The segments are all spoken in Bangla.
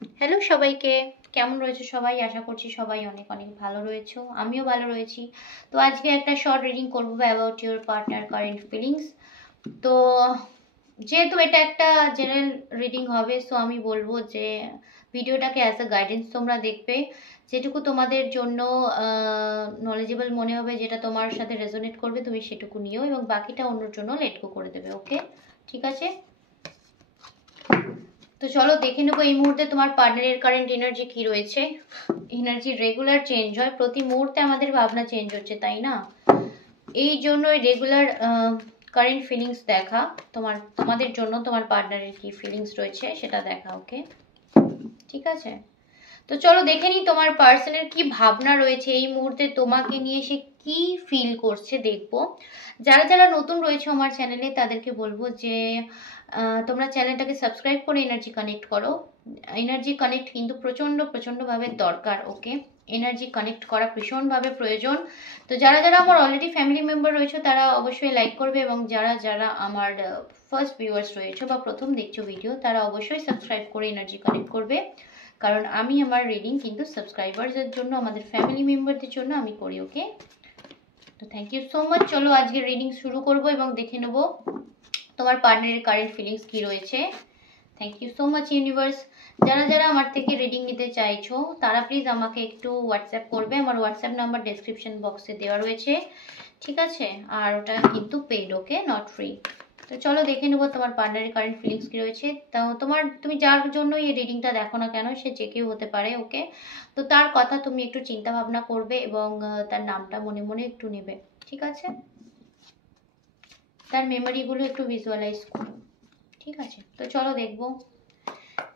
হ্যালো সবাইকে, কেমন রয়েছে সবাই? আশা করছি সবাই অনেক অনেক ভালো রয়েছো, আমিও ভালো রয়েছি। তো আজকে একটা শর্ট রিডিং করবো about your partner current feelings. তো যেহেতু এটা একটা জেনারেল রিডিং হবে, সো আমি বলবো যে ভিডিওটাকে অ্যাজ আ গাইডেন্স তোমরা দেখবে। যেটুকু তোমাদের জন্য নলেজেবল মনে হবে, যেটা তোমার সাথে রেজোনেট করবে, তুমি সেটুকু নিও এবং বাকিটা অন্যর জন্য লেট গো করে দেবে। ওকে, ঠিক আছে? তো চলো দেখে নেবো এই মুহূর্তে তোমার পার্টনারের কারেন্ট এনার্জি কি রয়েছে। এনার্জি রেগুলার চেঞ্জ হয়, প্রতি মুহূর্তে আমাদের ভাবনা চেঞ্জ হচ্ছে, তাই না? এই জন্যই রেগুলার কারেন্ট ফিলিংস দেখা, তোমাদের জন্য তোমার পার্টনারের কি ফিলিংস রয়েছে সেটা দেখা। ওকে, ঠিক আছে? তো চলো দেখে নিই তোমার পার্সনের কি ভাবনা রয়েছে এই মুহূর্তে তোমাকে নিয়ে, সে কি ফিল করছে দেখবো। যারা যারা নতুন রয়েছে আমার চ্যানেলে তাদেরকে বলবো যে তোমরা চ্যানেলটাকে সাবস্ক্রাইব করে এনার্জি কানেক্ট করো। এনার্জি কানেক্ট কিন্তু প্রচণ্ডভাবে দরকার। ওকে, এনার্জি কানেক্ট করা ভীষণভাবে প্রয়োজন। তো যারা যারা আমার অলরেডি ফ্যামিলি মেম্বার রয়েছে তারা অবশ্যই লাইক করবে, এবং যারা যারা আমার ফার্স্ট ভিউয়ার্স রয়েছে বা প্রথম দেখছো ভিডিও, তারা অবশ্যই সাবস্ক্রাইব করে এনার্জি কানেক্ট করবে। কারণ আমি আমার রিডিং কিন্তু সাবস্ক্রাইবারদের জন্য, আমাদের ফ্যামিলি মেম্বারদের জন্য আমি করি। ওকে, তো থ্যাংক ইউ সো মাচ। চলো আজকে রিডিং শুরু করব এবং দেখে নেব তোমার পার্টনারের কারেন্ট ফিলিংস কি রয়েছে। Thank you so much universe. যারা যারা আমার থেকে রিডিং নিতে চাইছো তারা প্লিজ আমাকে একটু হোয়াটসঅ্যাপ করবে। আমার হোয়াটসঅ্যাপ নাম্বার ডেসক্রিপশন বক্সে দেওয়া রয়েছে, ঠিক আছে? আর ওটা কিন্তু পেইড, ওকে, নট ফ্রি। তো চলো দেখে নেবো তোমার পার্টনারের কারেন্ট ফিলিংস কি রয়েছে। তো তুমি যার জন্য এই রিডিংটা দেখো না কেন, সে যে কেউ হতে পারে। ওকে, তো তার কথা তুমি একটু চিন্তা ভাবনা করবে এবং তার নামটা মনে মনে একটু নেবে, ঠিক আছে? তার মেমোরিগুলো একটু ভিজুয়ালাইজ করো, ঠিক আছে? তো চলো দেখবো।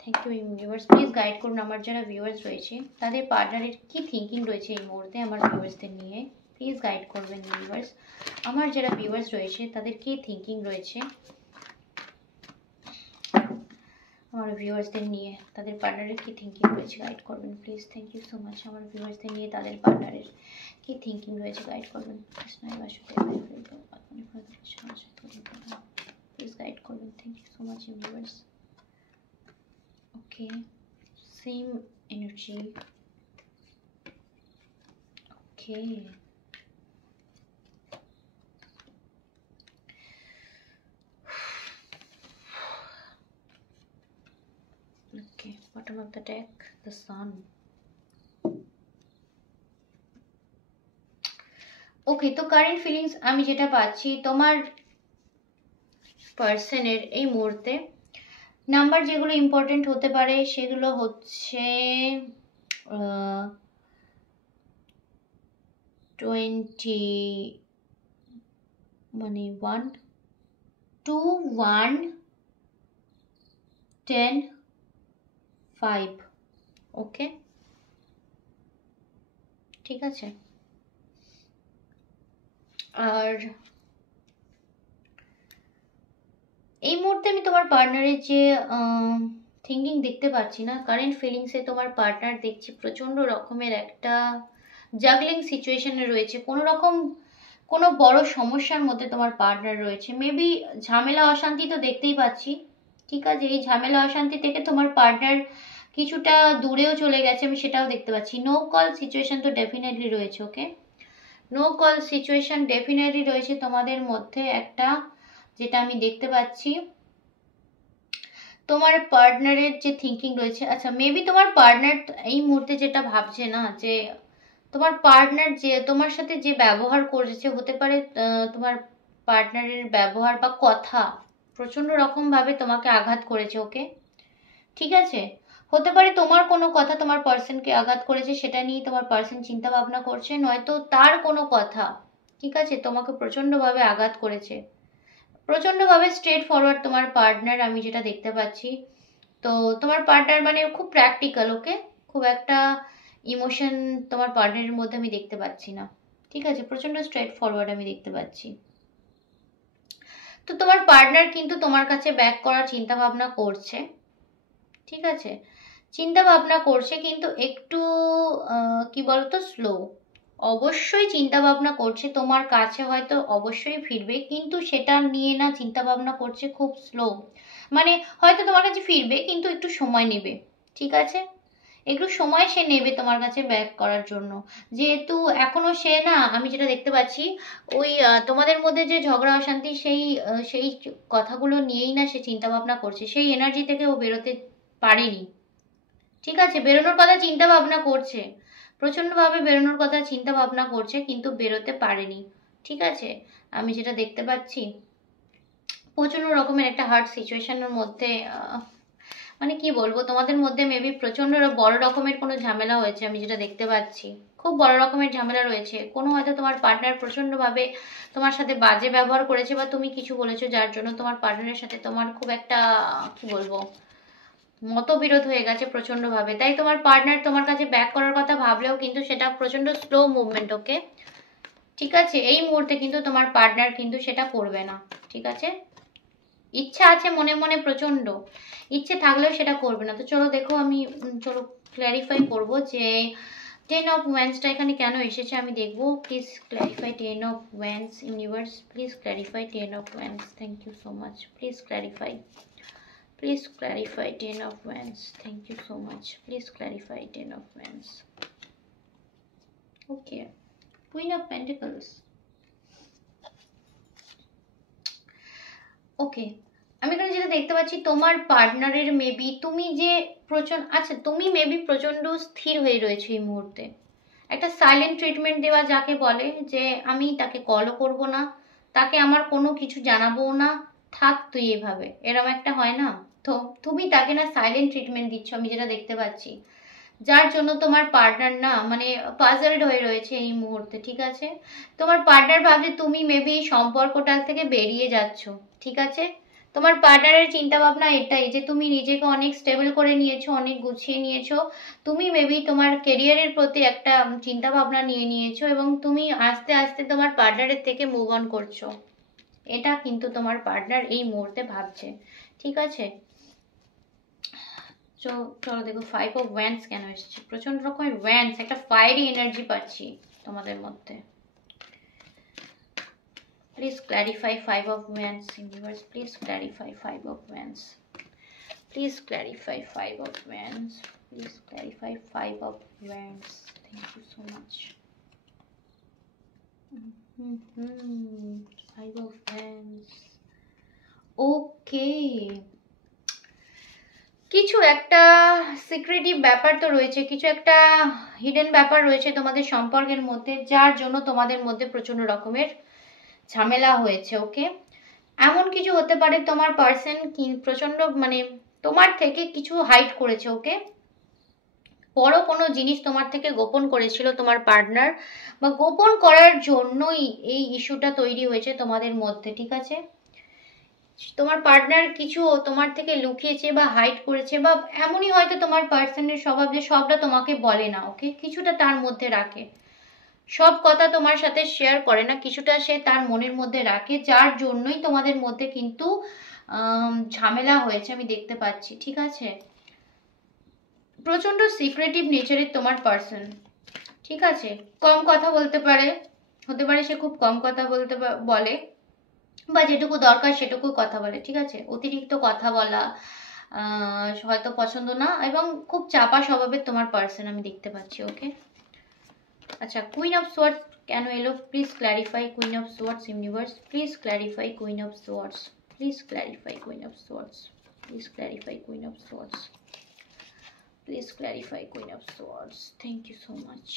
Thank you universe, please guide করুন আমার যারা ভিউয়ার্স রয়েছে তাদের পার্টনারের কি থিঙ্কিং রয়েছে এই মুহূর্তে আমার ভিউয়ার্সদের নিয়ে। প্লিজ গাইড করবেন ইউনিভার্স, আমার যারা ভিউয়ার্স রয়েছে তাদের কি থিঙ্কিং রয়েছে আমার ভিউয়ার্সদের নিয়ে, তাদের পার্টনারের কি থিঙ্কিং রয়েছে, গাইড করবেন please. Thank you so much. আমার ভিউয়ার্সদের নিয়ে তাদের পার্টনারের কি থিঙ্কিং রয়েছে, গাইড করবেন প্লিজ, গাইড করবেন। Thank you so much viewers. Okay, same energy. Okay, okay, bottom of the deck, the sun. Okay, তো কারেন্ট ফিলিংস আমি যেটা পাচ্ছি তোমার পার্সনের এই মুহূর্তে নাম্বার যেগুলো ইম্পর্টেন্ট হতে পারে সেগুলো হচ্ছে 20, মানে 1, 2, 1, 10, 5। ওকে, ঠিক আছে? আর এই মুহূর্তে আমি তোমার পার্টনারের যে থিঙ্কিং দেখতে পাচ্ছি না, কারেন্ট ফিলিংসে তোমার পার্টনার দেখছি প্রচণ্ড রকমের একটা জাগলিং সিচুয়েশনে রয়েছে। কোনো বড় সমস্যার মধ্যে তোমার পার্টনার রয়েছে। মেবি ঝামেলা অশান্তি তো দেখতেই পাচ্ছি, ঠিক আছে? এই ঝামেলা অশান্তি থেকে তোমার পার্টনার কিছুটা দূরেও চলে গেছে, আমি সেটাও দেখতে পাচ্ছি। নো কল সিচুয়েশন তো ডেফিনেটলি রয়েছে। ওকে, নো কল সিচুয়েশন ডেফিনেটলি রয়েছে তোমাদের মধ্যে একটা, যেটা আমি দেখতে পাচ্ছি। তোমার পার্টনারের যে থিঙ্কিং রয়েছে, আচ্ছা মেবি তোমার পার্টনার এই মুহূর্তে যেটা ভাবছে না, যে তোমার পার্টনার যে তোমার সাথে যে ব্যবহার করেছে, হতে পারে তোমার পার্টনারের ব্যবহার বা কথা প্রচন্ড রকম ভাবে তোমাকে আঘাত করেছে। ওকে, ঠিক আছে? হতে পারে তোমার কোনো কথা তোমার পার্সনকে আঘাত করেছে, সেটা নিয়ে তোমার পার্সন চিন্তা ভাবনা করছে, নয়তো তার কোনো কথা, ঠিক আছে, তোমাকে প্রচন্ডভাবে আঘাত করেছে। প্রচন্ডভাবে স্ট্রেট ফরওয়ার্ড তোমার পার্টনার, আমি যেটা দেখতে পাচ্ছি। তো তোমার পার্টনার মানে খুব প্র্যাকটিক্যাল। ওকে, খুব একটা ইমোশন তোমার পার্টনারের মধ্যে আমি দেখতে পাচ্ছি না, ঠিক আছে? প্রচন্ড স্ট্রেট ফরওয়ার্ড আমি দেখতে পাচ্ছি। তো তোমার পার্টনার কিন্তু তোমার কাছে ব্যাক করার চিন্তা ভাবনা করছে, ঠিক আছে? চিন্তা ভাবনা করছে কিন্তু একটু কি বলতো, স্লো। অবশ্যই চিন্তা ভাবনা করছে তোমার কাছে, হয়তো অবশ্যই ফিরবে, কিন্তু সেটা নিয়ে না চিন্তা ভাবনা করছে খুব স্লো। মানে হয়তো তোমার কাছে ফিরবে কিন্তু একটু সময় নেবে, ঠিক আছে, একটু সময় সে নেবে তোমার কাছে ব্যাক করার জন্য, যেহেতু এখনো সে না, আমি যেটা দেখতে পাচ্ছি ওই তোমাদের মধ্যে যে ঝগড়া অশান্তি সেই কথাগুলো নিয়েই না সে চিন্তা ভাবনা করছে, সেই এনার্জি থেকে ও বেরোতে পারেনি। ঠিক আছে, বেরোনোর কথা চিন্তা ভাবনা করছে, প্রচন্ডভাবে বেরোনোর কথা চিন্তা ভাবনা করছে, কিন্তু বেরোতে পারেনি। ঠিক আছে, আমি যেটা দেখতে পাচ্ছি প্রচন্ড রকমের একটা হার্ড সিচুয়েশনের মধ্যে, মানে কি বলবো, তোমাদের মধ্যে মেবি প্রচন্ড বড় রকমের কোনো ঝামেলা হয়েছে, আমি যেটা দেখতে পাচ্ছি খুব বড় রকমের ঝামেলা রয়েছে। কোনো হয়তো তোমার পার্টনার প্রচন্ডভাবে তোমার সাথে বাজে ব্যবহার করেছে, বা তুমি কিছু বলেছো যার জন্য তোমার পার্টনারের সাথে তোমার খুব একটা, কি বলবো, মতবিরোধ হয়ে গেছে প্রচন্ডভাবে। তাই তোমার পার্টনার তোমার কাছে ব্যাক করার কথা ভাবলেও কিন্তু সেটা প্রচন্ড স্লো মুভমেন্ট। ওকে, ঠিক আছে, এই মুহূর্তে কিন্তু তোমার পার্টনার কিন্তু সেটা করবে না। ঠিক আছে, ইচ্ছা আছে মনে মনে, প্রচন্ড ইচ্ছে থাকলেও সেটা করবে না। তো চলো দেখো, আমি চলো ক্ল্যারিফাই করবো যে 10 of Wands এখানে কেন এসেছে আমি দেখবো। Please clarify 10 of Wands, universe please clarify 10 of Wands, thank you so much, please clarify, please clarify 10 of Wands, thank you so much, please clarify 10 of Wands. Okay, Queen of Pentacles. ওকে, আমি এখানে যেটা দেখতে পাচ্ছি তোমার পার্টনারের মেবি তুমি যে আচ্ছা তুমি মেবি প্রচন্ড স্থির হয়ে রয়েছে এই মুহূর্তে, একটা সাইলেন্ট ট্রিটমেন্ট দেওয়া যাকে বলে, যে আমি তাকে কলও করব না, তাকে আমার কোনো কিছু জানাবো না, থাক তুই এভাবে, এরকম একটা হয় না। তো তুমি তাকে না সাইলেন্ট ট্রিটমেন্ট দিচ্ছ, আমি যেটা দেখতে পাচ্ছি, যার জন্য তোমার পার্টনার না মানে পাজলড হয়ে রয়েছে এই মুহূর্তে। ঠিক আছে, তোমার পার্টনার ভাবছে তুমি মেবি সম্পর্কটা থেকে বেরিয়ে যাচ্ছ। ঠিক আছে, তোমার পার্টনারের চিন্তা ভাবনা এটাই যে তুমি নিজেকে অনেক স্টেবল করে নিয়েছো, অনেক গুছিয়ে নিয়েছো, তুমি মেবি তোমার কেরিয়ারের প্রতি একটা চিন্তা ভাবনা নিয়ে নিয়েছো, এবং তুমি আস্তে আস্তে তোমার পার্টনারের থেকে মুভ অন করছো, এটা কিন্তু তোমার পার্টনার এই মুহূর্তে ভাবছে। ঠিক আছে, চলো দেখো 5 of Wands কেন এসেছে। প্রচন্ড রকমের ওয়ান্ডস, একটা ফায়ারি এনার্জি পাচ্ছি তোমাদের মধ্যে। Please clarify 5 of Wands, universe please clarify 5 of Wands, please clarify 5 of Wands, please clarify 5 of Wands, thank you so much. 5 of Wands, okay, কিছু একটা সিক্রেটিভ ব্যাপার তো রয়েছে, কিছু একটা হিডেন ব্যাপার রয়েছে তোমাদের সম্পর্কের মধ্যে, যার জন্য তোমাদের মধ্যে প্রচন্ড রকমের ঝামেলা হয়েছে। ওকে, এমন কিছু হতে পারে তোমার পার্সন কি প্রচন্ড মানে তোমার থেকে কিছু হাইড করেছে। ওকে, বড় কোনো জিনিস তোমার থেকে গোপন করেছিল তোমার পার্টনার, বা গোপন করার জন্যই এই ইস্যুটা তৈরি হয়েছে তোমাদের মধ্যে। ঠিক আছে, তোমার পার্টনার কিছু তোমার থেকে লুকিয়েছে বা হাইড করেছে, বা এমনই হয়তো তোমার পার্সনের স্বভাব যে সবটা তোমাকে বলে না। ওকে, কিছুটা তার মধ্যে রাখে, সব কথা তোমার সাথে শেয়ার করে না, কিছুটা সে তার মনের মধ্যে রাখে, যার জন্যই তোমাদের মধ্যে কিন্তু ঝামেলা হয়েছে আমি দেখতে পাচ্ছি। ঠিক আছে, প্রচন্ড সিক্রেটিভ নেচারের তোমার পার্সন। ঠিক আছে, কম কথা বলতে পারে, হতে পারে সে খুব কম কথা বলে, বা যেটুকু দরকার সেটুকু কথা বলে। ঠিক আছে, অতিরিক্ত কথা বলা হয়তো পছন্দ না, এবং খুব চাপা স্বভাবের তোমার পার্সন আমি দেখতে পাচ্ছি। ওকে, আচ্ছা কুইন অফ সোয়ার্ডস কেন এলো, please clarify queen of swords, universe please clarify queen of swords, please clarify queen of swords, please clarify queen of swords, please clarify queen of swords, thank you so much.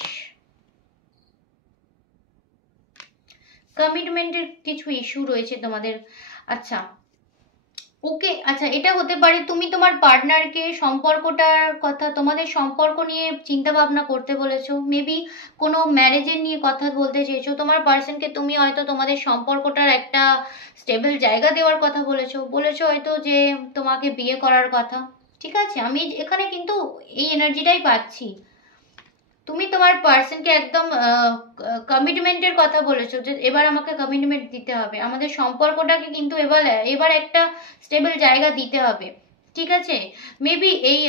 কমিটমেন্টের কিছু ইস্যু রয়েছে তোমাদের। আচ্ছা ওকে, আচ্ছা এটা হতে পারে তুমি তোমার পার্টনারকে সম্পর্কটার কথা, তোমাদের সম্পর্ক নিয়ে চিন্তা ভাবনা করতে বলেছো, মেবি কোনো ম্যারেজের নিয়ে কথা বলতে চেয়েছো, তোমার পার্সনকে তুমি হয়তো তোমাদের সম্পর্কটার একটা স্টেবল জায়গা দেওয়ার কথা বলেছো হয়তো যে তোমাকে বিয়ে করার কথা। ঠিক আছে, আমি এখানে কিন্তু এই এনার্জিটাই পাচ্ছি, তুমি তোমার পার্সনকে একদম কমিটমেন্টের কথা বলেছো, যে এবার আমাকে কমিটমেন্ট দিতে হবে, আমাদের সম্পর্কটাকে কিন্তু এবার একটা স্টেবল জায়গা দিতে হবে। ঠিক আছে, মেবি এই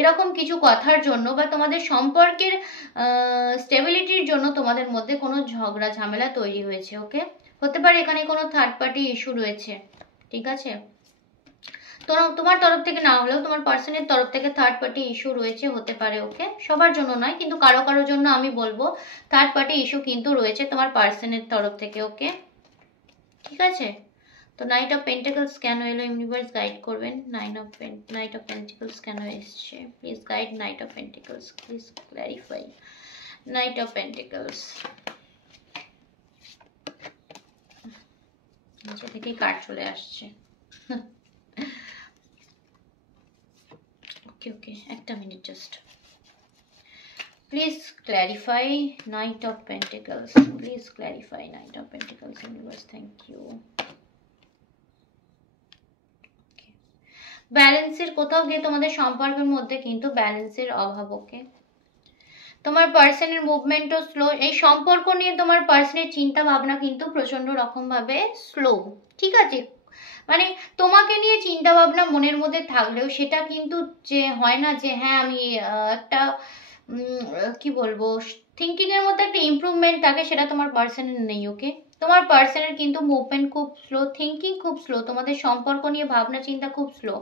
এরকম কিছু কথার জন্য, বা তোমাদের সম্পর্কের স্টেবিলিটির জন্য তোমাদের মধ্যে কোনো ঝগড়া ঝামেলা তৈরি হয়েছে। ওকে, হতে পারে এখানে কোনো থার্ড পার্টি ইস্যু রয়েছে। ঠিক আছে, তোমার তরফ থেকে না হলেও তোমার পার্সনের তরফ থেকে থার্ড পার্টি ইস্যু রয়েছে, হতে পারে। ওকে, সবার জন্য নয়, কিন্তু কারো কারোর জন্য আমি বলবো থার্ড পার্টি ইস্যু কিন্তু রয়েছে তোমার পার্সনের তরফ থেকে। ওকে, ঠিক আছে। তো নাইট অফ পেন্টিকলস কেন এলো, ইউনিভার্স গাইড করবেন। নাইট অফ পেন্টিকলস কেন এসছে, please guide knight of pentacles, please clarify knight of pentacles. নিচে থেকেই কার্ড চলে আসছে। ওকে ওকে, একটা minute just. Please clarify knight of pentacles, please clarify knight of pentacles universe, thank you. ব্যালেন্সের কোথাও গিয়ে তোমাদের সম্পর্কের মধ্যে কিন্তু ব্যালেন্সের অভাব। ওকে, তোমার পার্সনের মুভমেন্টও স্লো, এই সম্পর্ক নিয়ে তোমার পার্সনের চিন্তা ভাবনা কিন্তু প্রচন্ড রকম ভাবে স্লো। ঠিক আছে, মানে তোমাকে নিয়ে চিন্তা ভাবনা মনের মধ্যে থাকলেও সেটা কিন্তু যে হয় না যে হ্যাঁ আমি একটা কি বলবো, থিঙ্কিং এর মধ্যে একটা ইমপ্রুভমেন্ট থাকে, সেটা তোমার পার্সনের নেই। ওকে, তোমার পার্সনের কিন্তু মুভমেন্ট খুব স্লো, থিঙ্কিং খুব স্লো, তোমাদের সম্পর্ক নিয়ে ভাবনা চিন্তা খুব স্লো,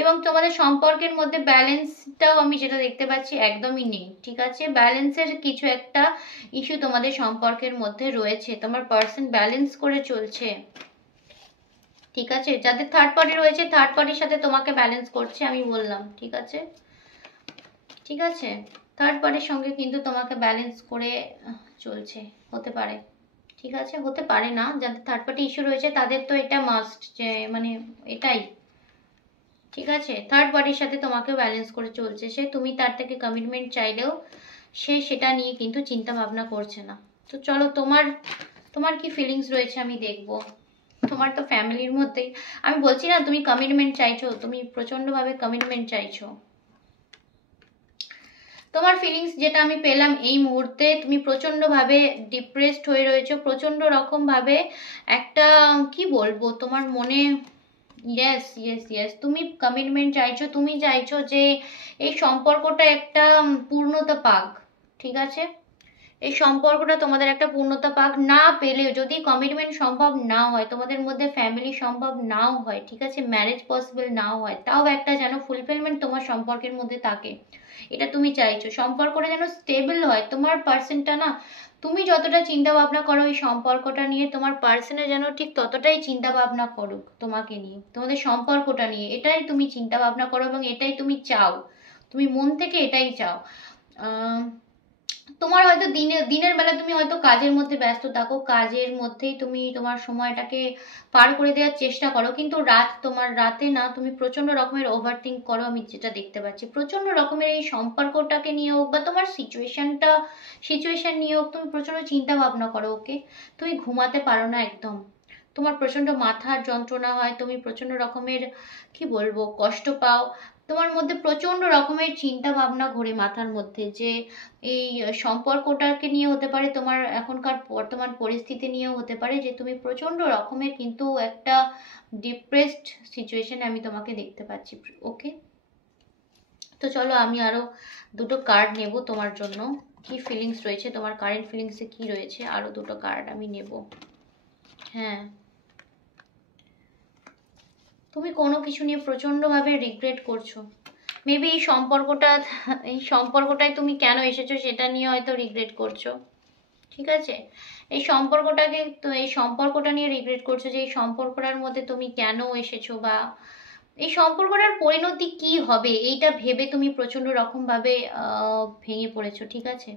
এবং তোমাদের সম্পর্কের মধ্যে ব্যালেন্সটাও আমি যেটা দেখতে পাচ্ছি একদমই নেই। ঠিক আছে, ব্যালেন্সের কিছু একটা ইস্যু তোমাদের সম্পর্কের মধ্যে রয়েছে, তোমার পার্সন ব্যালেন্স করে চলছে। ঠিক আছে, যাদের থার্ড পার্টি রয়েছে থার্ড পার্টির সাথে তোমাকে ব্যালেন্স করছে, আমি বললাম। ঠিক আছে, ঠিক আছে, থার্ড পার্টির সঙ্গে কিন্তু তোমাকে ব্যালেন্স করে চলছে, হতে পারে। ঠিক আছে, হতে পারে না, যাদের থার্ড পার্টি ইস্যু রয়েছে তাদের তো এটা মাস্ট, যে মানে এটাই। ঠিক আছে, থার্ড পার্টির সাথে তোমাকে ব্যালেন্স করে চলছে সে, তুমি তার থেকে কমিটমেন্ট চাইলেও সে সেটা নিয়ে কিন্তু চিন্তা ভাবনা করছে না। তো চলো তোমার তোমার কি ফিলিংস রয়েছে আমি দেখবো। তোমার তো ফ্যামিলির মধ্যেই, আমি বলছি না তুমি কমিটমেন্ট চাইছো, তুমি প্রচন্ডভাবে কমিটমেন্ট চাইছো। তোমার ফিলিংস যেটা আমি পেলাম এই মুহূর্তে, তুমি প্রচন্ডভাবে ডিপ্রেসড হয়ে রয়েছো, প্রচন্ড রকম ভাবে একটা কি বলবো তোমার মনে, ইয়েস ইয়েস ইয়েস, তুমি কমিটমেন্ট চাইছো, তুমি চাইছো যে এই সম্পর্কটা একটা পূর্ণতা পাক। ঠিক আছে, এই সম্পর্কটা তোমাদের একটা পূর্ণতা পাক, না পেলেও যদি কমিটমেন্ট সম্ভব না হয়, তোমাদের মধ্যে ফ্যামিলি সম্ভব নাও হয়, ঠিক আছে, ম্যারেজ পসিবল নাও হয়, তাও একটা যেন ফুলফিলমেন্ট তোমার সম্পর্কের মধ্যে থাকে, এটা তুমি চাইছো। সম্পর্কটা যেন স্টেবল হয়, তোমার পার্সনটা না, তুমি যতটা চিন্তা ভাবনা করো এই সম্পর্কটা নিয়ে, তোমার পার্সনে যেন ঠিক ততটাই চিন্তা ভাবনা করুক তোমাকে নিয়ে, তোমাদের সম্পর্কটা নিয়ে, এটাই তুমি চিন্তা ভাবনা করো এবং এটাই তুমি চাও, তুমি মন থেকে এটাই চাও। তোমার হয়তো দিনের বেলা তুমি হয়তো কাজের মধ্যে ব্যস্ত থাকো, কাজের মধ্যেই তুমি তোমার সময়টাকে পার করে দেওয়ার চেষ্টা করো, কিন্তু তোমার রাতে না তুমি প্রচন্ড রকমের ওভার থিঙ্ক করো, আমি যেটা দেখতে পাচ্ছি প্রচন্ড রকমের এই সম্পর্কটাকে নিয়ে হোক বা তোমার সিচুয়েশন নিয়ে হোক, তুমি প্রচন্ড চিন্তা ভাবনা করো। ওকে, তুমি ঘুমাতে পারো না একদম, তোমার প্রচন্ড মাথার যন্ত্রণা হয়, তুমি প্রচন্ড রকমের কি বলবো কষ্ট পাও, তোমার মধ্যে প্রচন্ড রকমের চিন্তা ভাবনা ঘোরে মাথার মধ্যে, যে এই সম্পর্কটাকে নিয়ে হতে পারে, তোমার এখনকার বর্তমান পরিস্থিতি নিয়েও হতে পারে, যে তুমি প্রচন্ড রকমের কিন্তু একটা ডিপ্রেসড সিচুয়েশনে আমি তোমাকে দেখতে পাচ্ছি। ওকে, তো চলো আমি আরো দুটো কার্ড নেব তোমার জন্য, কি ফিলিংস রয়েছে তোমার, কারেন্ট ফিলিংসে কি রয়েছে, আরো দুটো কার্ড আমি নেব। হ্যাঁ, তুমি কোনো কিছু নিয়ে প্রচন্ডভাবে রিগ্রেট করছো, মেবি এই সম্পর্কটায় তুমি কেন এসেছো সেটা নিয়ে হয়তো রিগ্রেট করছো। ঠিক আছে, এই সম্পর্কটা নিয়ে রিগ্রেট করছো, যে এই সম্পর্কটার মধ্যে তুমি কেন এসেছো, বা এই সম্পর্কটার পরিণতি কি হবে এইটা ভেবে তুমি প্রচন্ড রকম ভাবে ভেঙে পড়েছো। ঠিক আছে,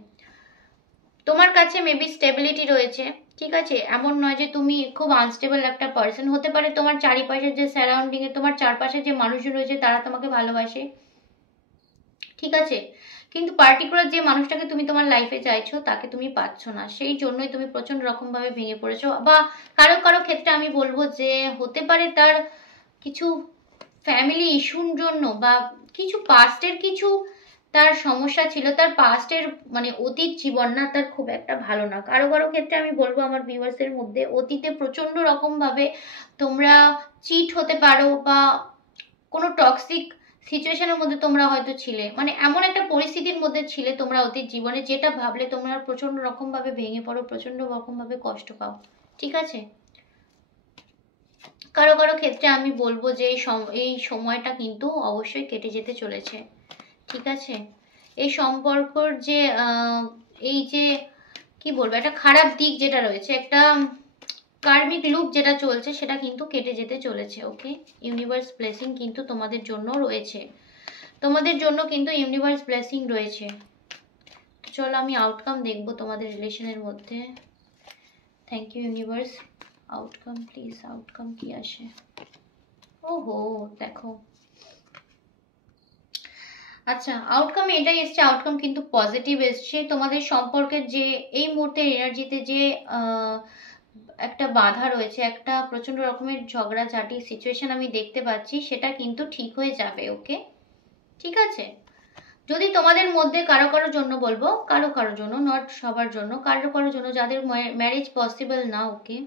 তোমার কাছে মেবি স্টেবিলিটি রয়েছে, ঠিক আছে, এমন নয় যে তুমি খুব আনস্টেবল একটা পার্সন, হতে পারে তোমার চারিপাশে যে সারাউন্ডিং এ তোমার চারপাশে যে মানুষজন রয়েছে তারা তোমাকে ভালোবাসে, ঠিক আছে, কিন্তু পার্টিকুলার যে মানুষটাকে তুমি তোমার লাইফে চাইছো তাকে তুমি পাচ্ছ না, সেই জন্যই তুমি প্রচন্ড রকম ভাবে ভেঙে পড়েছো। বা কারো কারো ক্ষেত্রে আমি বলবো যে হতে পারে তার কিছু ফ্যামিলি ইস্যুর জন্য, বা কিছু পাস্টের কিছু তার সমস্যা ছিল, তার পাস্টের মানে অতীত জীবন না তার খুব একটা ভালো না, কারো কারো ক্ষেত্রে আমি বলবো আমার ভিউয়ার্সের মধ্যে অতীতে প্রচন্ড রকম ভাবে তোমরা চিট হতে পারো, বা কোনো টক্সিক সিচুয়েশনের মধ্যে তোমরা হয়তো ছিলে, মানে এমন একটা পরিস্থিতির মধ্যে ছিলে তোমরা অতীত জীবনে, যেটা ভাবলে তোমরা প্রচন্ড রকম ভাবে ভেঙে পড়ো, প্রচন্ড রকম ভাবে কষ্ট পাও। ঠিক আছে, কারো কারো ক্ষেত্রে আমি বলবো যে এই সময়টা কিন্তু অবশ্যই কেটে যেতে চলেছে, ঠিক আছে। এই সম্পর্কর যে এই যে কি বলবো, একটা খারাপ দিক যেটা রয়েছে, একটা কার্মিক লুপ যেটা চলছে, সেটা কিন্তু কেটে যেতে চলেছে। ওকে, ইউনিভার্স ব্লেসিং কিন্তু তোমাদের জন্য রয়েছে, তোমাদের জন্য কিন্তু ইউনিভার্স ব্লেসিং রয়েছে। চলো আমি আউটকাম দেখবো তোমাদের রিলেশনের মধ্যে। Thank you universe. Outcome please, outcome কি আসে? ওহো, দেখো, আচ্ছা আউটকাম এটাই এসছে, আউটকাম কিন্তু পজিটিভ এসছে। তোমাদের সম্পর্কের যে এই মুহূর্তের এনার্জিতে যে একটা বাধা রয়েছে, একটা প্রচন্ড রকমের ঝগড়াঝাটি সিচুয়েশন আমি দেখতে পাচ্ছি, সেটা কিন্তু ঠিক হয়ে যাবে। ওকে, ঠিক আছে। যদি তোমাদের মধ্যে কারো কারোর জন্য বলবো, কারো কারোর জন্য, নট সবার জন্য, কারো কারোর জন্য যাদের ম্যারেজ পসিবল না, ওকে,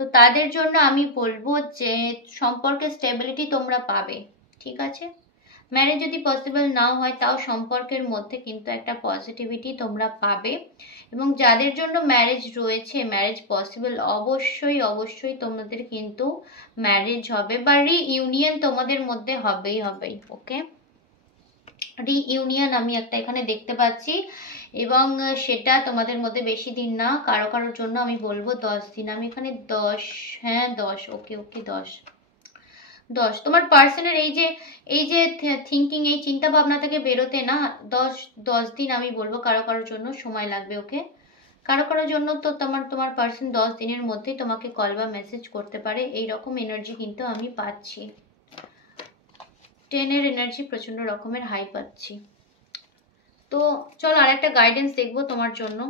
তো তাদের জন্য আমি বলবো যে সম্পর্কে স্টেবিলিটি তোমরা পাবে, ঠিক আছে। ম্যারেজ যদি পসিবল নাও হয়, তাও সম্পর্কের মধ্যে কিন্তু একটা পজিটিভিটি তোমরা পাবে। এবং যাদের জন্য ম্যারেজ রয়েছে, ম্যারেজ পসিবল, অবশ্যই অবশ্যই তোমাদের কিন্তু ম্যারেজ হবে বা রিইউনিয়ন তোমাদের মধ্যে হবেই হবেই। ওকে, রিইউনিয়ন আমি একটা এখানে দেখতে পাচ্ছি, এবং সেটা তোমাদের মধ্যে বেশি দিন না, কারো কারোর জন্য আমি বলবো 10 দিন। আমি এখানে 10, হ্যাঁ 10, ওকে ওকে 10 তোমার পার্সনের এই যে থিঙ্কিং, এই চিন্তা ভাবনা থেকে বেরোতে না 10 দিন আমি বলবো কারো কারোর জন্য সময় লাগবে। ওকে, কারো কারোর জন্য তো তোমার পার্সন 10 দিনের মধ্যেই তোমাকে কল বা মেসেজ করতে পারে, এইরকম এনার্জি কিন্তু আমি পাচ্ছি। 10-এর এনার্জি প্রচন্ড রকমের হাই পাচ্ছি। তো চলো আরেকটা গাইডেন্স দেখবো তোমার জন্য।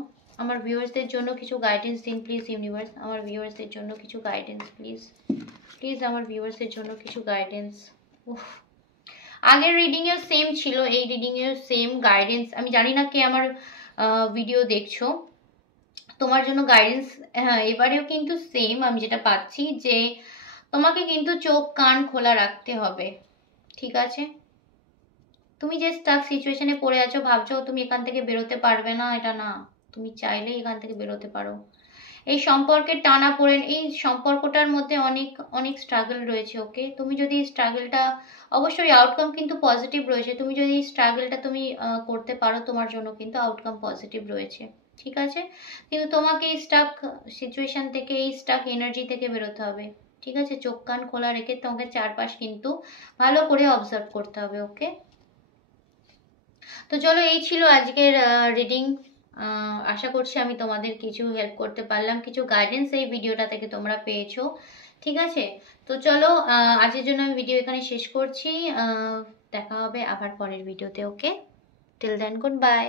আমার ভিউয়ার্সদের জন্য কিছু গাইডেন্স দিন প্লিজ ইউনিভার্স। আমার ভিউয়ার্সদের জন্য কিছু গাইডেন্স প্লিজ, প্লিজ আমার ভিউয়ার্সদের জন্য কিছু গাইডেন্স। উফ, আগের রিডিং এও সেম ছিল, এই রিডিং এও সেম গাইডেন্স। আমি জানি না কে আমার ভিডিও দেখছো, তোমার জন্য গাইডেন্স হ্যাঁ এবারেও কিন্তু সেম আমি যেটা পাচ্ছি, যে তোমাকে কিন্তু চোখ কান খোলা রাখতে হবে, ঠিক আছে। তুমি যে স্টাক সিচুয়েশনে পড়ে আছো, ভাবছো তুমি এখান থেকে বেরোতে পারবে না, এটা না, তুমি চাইলে এখান থেকে বেরোতে পারো। এই সম্পর্কের টানা পড়েন, এই সম্পর্কটার মধ্যে অনেক অনেক স্ট্রাগল রয়েছে। ওকে, তুমি যদি স্ট্রাগলটা, অবশ্যই আউটকাম কিন্তু পজিটিভ রয়েছে, তুমি যদি স্ট্রাগলটা তুমি করতে পারো, তোমার জন্য কিন্তু আউটকাম পজিটিভ রয়েছে, ঠিক আছে। কিন্তু তোমাকে এই স্টাক সিচুয়েশন থেকে, এই স্টাক এনার্জি থেকে বেরোতে হবে, ঠিক আছে। চোখ কান খোলা রেখে তোমাকে চারপাশ কিন্তু ভালো করে অবজার্ভ করতে হবে। ওকে, তো চলো এই ছিল আজকের রিডিং। আশা করছি আমি তোমাদের কিছু হেল্প করতে পারলাম, কিছু গাইডেন্স এই ভিডিওটা থেকে তোমরা পেয়েছো, ঠিক আছে। তো চলো আজকের জন্য আমি ভিডিও এখানে শেষ করছি, দেখা হবে আবার পরের ভিডিওতে। ওকে, টিল দেন গুড বাই।